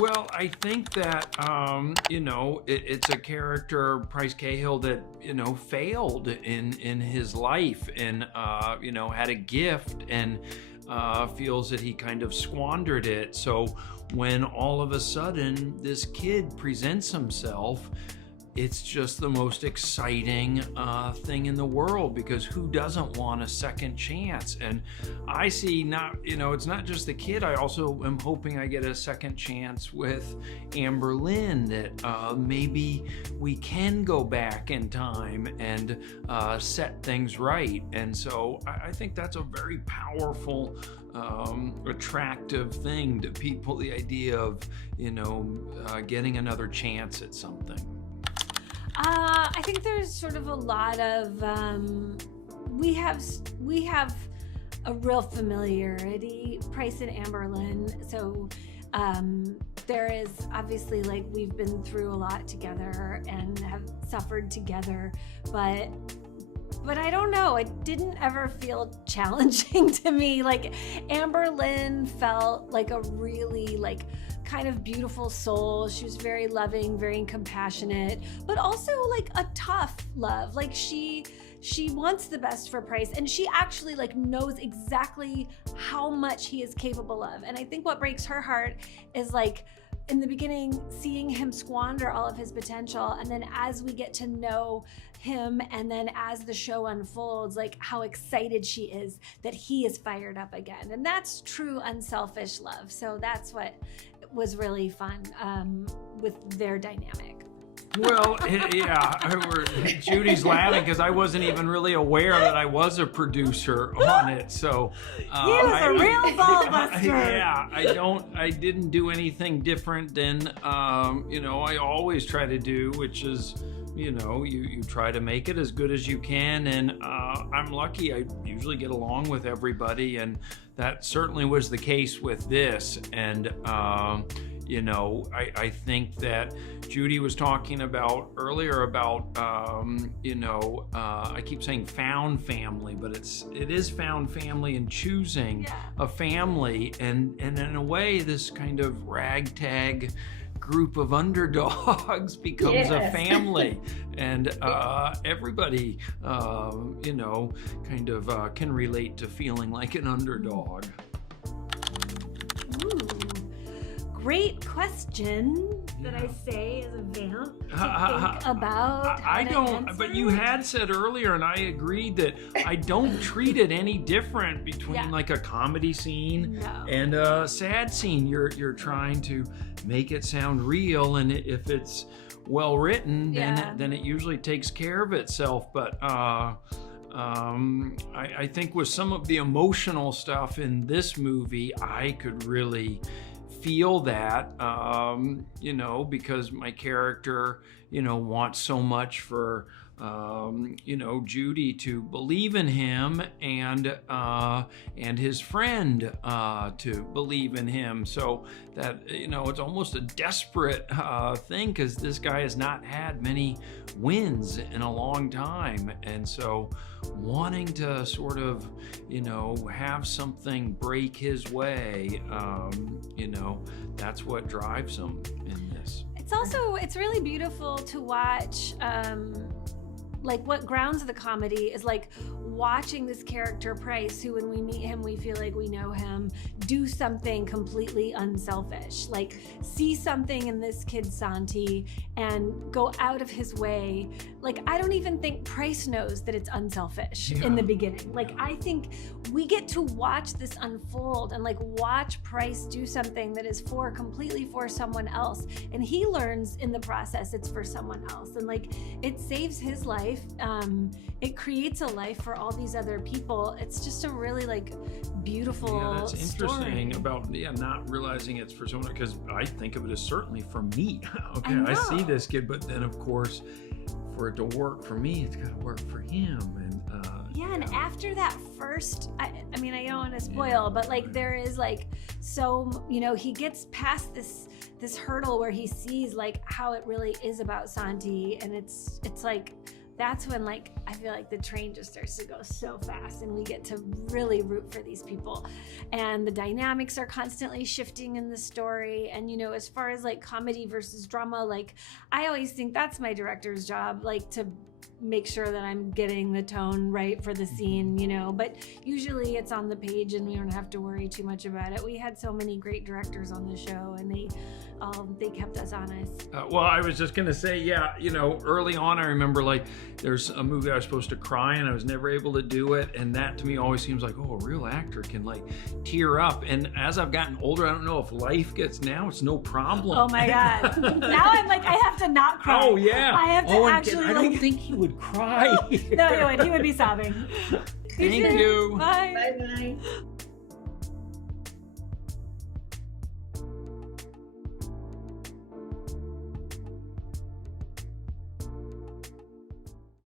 Well, I think that it's a character, Price Cahill, that failed in his life, and had a gift, and feels that he kind of squandered it. So when all of a sudden this kid presents himself, it's just the most exciting thing in the world, because who doesn't want a second chance? And I see it's not just the kid. I also am hoping I get a second chance with Amber Lynn, that maybe we can go back in time and set things right. And so I think that's a very powerful, attractive thing to people, the idea of, getting another chance at something. I think there's sort of a lot of we have a real familiarity, Price and Amberlyn. So there is obviously, like, we've been through a lot together and have suffered together, but I don't know, it didn't ever feel challenging to me. Like, Amber Lynn felt like a really, like, kind of beautiful soul. She was very loving, very compassionate, but also like a tough love. Like, she wants the best for Price, and she actually, like, knows exactly how much he is capable of. And I think what breaks her heart is, like, in the beginning, seeing him squander all of his potential, and then as we get to know him, and then as the show unfolds, like, how excited she is that he is fired up again. And that's true unselfish love. So that's what was really fun with their dynamic. Well, Judy's laughing because I wasn't even really aware that I was a producer on it. So he was a real ball buster. Yeah, I didn't do anything different than I always try to do, which is, you try to make it as good as you can. And I'm lucky. I usually get along with everybody, and that certainly was the case with this. And I think that Judy was talking about earlier about, I keep saying found family, but it is found family and choosing a family. And in a way, this kind of ragtag group of underdogs becomes a family. And everybody, kind of can relate to feeling like an underdog. Ooh. Great question that I say as a vamp to think about. I don't, but you had said earlier, and I agreed, that I don't treat it any different between like a comedy scene and a sad scene. You're trying to make it sound real, and if it's well written, then it usually takes care of itself. But I think with some of the emotional stuff in this movie, I could really feel that, because my character, wants so much for, Judy to believe in him, and his friend to believe in him. So that, it's almost a desperate thing, because this guy has not had many wins in a long time. And so wanting to sort of, have something break his way, that's what drives him in this. It's really beautiful to watch, like, what grounds the comedy is, like, watching this character Price, who when we meet him, we feel like we know him, do something completely unselfish, like see something in this kid Santi and go out of his way. Like, I don't even think Price knows that it's unselfish in the beginning. Like, I think we get to watch this unfold and, like, watch Price do something that is completely for someone else. And he learns in the process it's for someone else. And, like, it saves his life. It creates a life for all these other people. It's just a really, like, beautiful that's interesting story. About not realizing it's for someone, because I think of it as certainly for me. Okay, I see this kid, but then of course, for it to work for me, it's got to work for him. And and after that first, I mean, I don't want to spoil, but, like, there is, like, so, he gets past this hurdle where he sees, like, how it really is about Santi, and it's like that's when like I feel like the train just starts to go so fast and we get to really root for these people. And the dynamics are constantly shifting in the story. And, you know, as far as like comedy versus drama, like I always think that's my director's job, like to make sure that I'm getting the tone right for the scene, you know, but usually it's on the page and we don't have to worry too much about it. We had so many great directors on the show and they kept us honest. Well, I was just gonna say, yeah, you know, early on I remember like there's a movie I was supposed to cry and I was never able to do it, and that to me always seems like, oh, a real actor can like tear up. And as I've gotten older, I don't know if life gets, now it's no problem. Oh my God. Now I'm like, I have to not cry. Oh yeah. I have to Owen, actually I don't think he would cry. No, he would be sobbing. Thank you. Bye. Bye-bye.